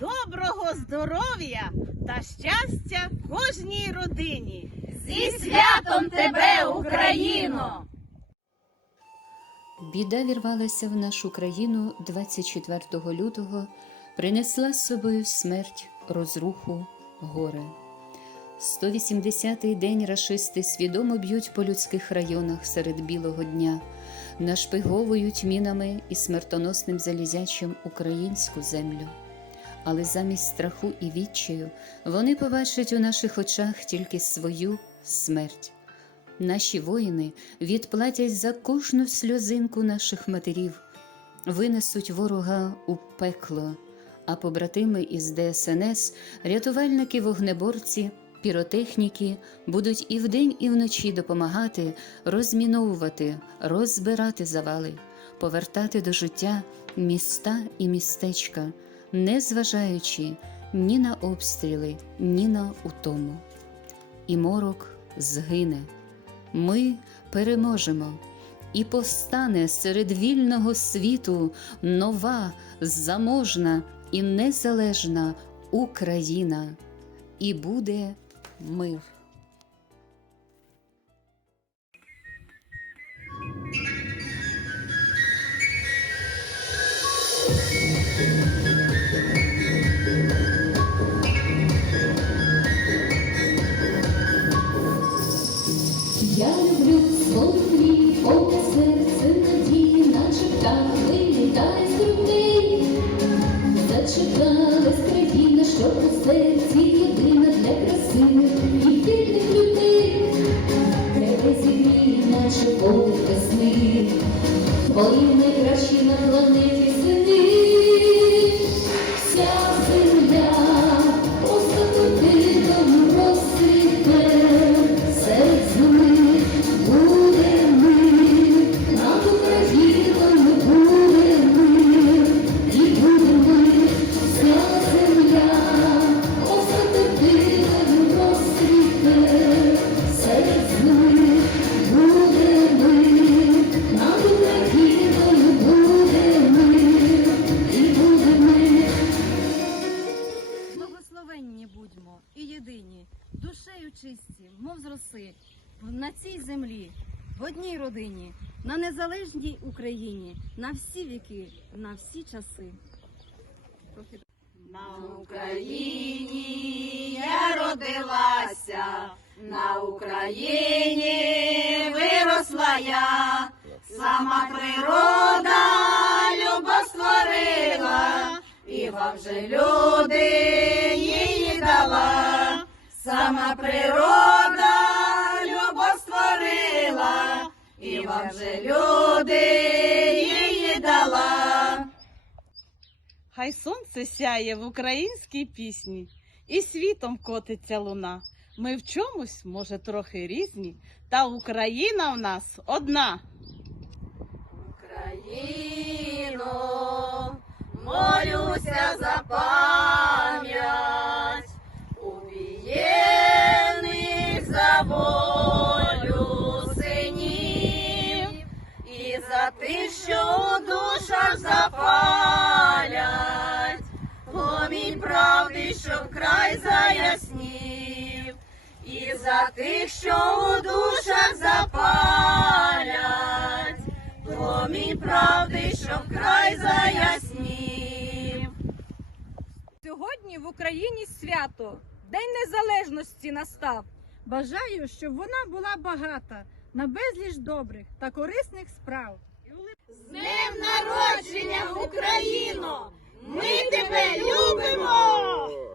доброго здоров'я та щастя кожній родині. Зі святом тебе, Україно! Біда вірвалася в нашу країну 24 лютого, принесла з собою смерть, розруху, горе. 180-й день рашисти свідомо б'ють по людських районах серед білого дня, нашпиговують мінами і смертоносним залізячим українську землю. Але замість страху і відчаю вони побачать у наших очах тільки свою смерть. Наші воїни відплатять за кожну сльозинку наших матерів, винесуть ворога у пекло, а побратими із ДСНС, рятувальники, вогнеборці, піротехніки будуть і вдень, і вночі допомагати розміновувати, розбирати завали, повертати до життя міста і містечка, не зважаючи ні на обстріли, ні на утому. І морок згине. Ми переможемо, і повстане серед вільного світу нова, заможна і незалежна Україна, і буде мир. Для красивих людей. Тебе зігрій, наче поле весни, твої найкращі на чисті, мов з роси, на цій землі, в одній родині, на незалежній Україні, на всі віки, на всі часи. На Україні я родилася, на Україні виросла я, сама природа любов створила, і вам же люди її дала, сама природа любов створила, і вам же люди її дала. Хай сонце сяє в українській пісні, і світом котиться луна. Ми в чомусь, може, трохи різні, та Україна в нас одна. Україно, правди, щоб край заяснів, і за тих, що у душах запалять. Помінь правди, щоб край заяснів. Сьогодні в Україні свято, День Незалежності настав. Бажаю, щоб вона була багата на безліч добрих та корисних справ. З днем народження, Україно! Ми тебе любимо!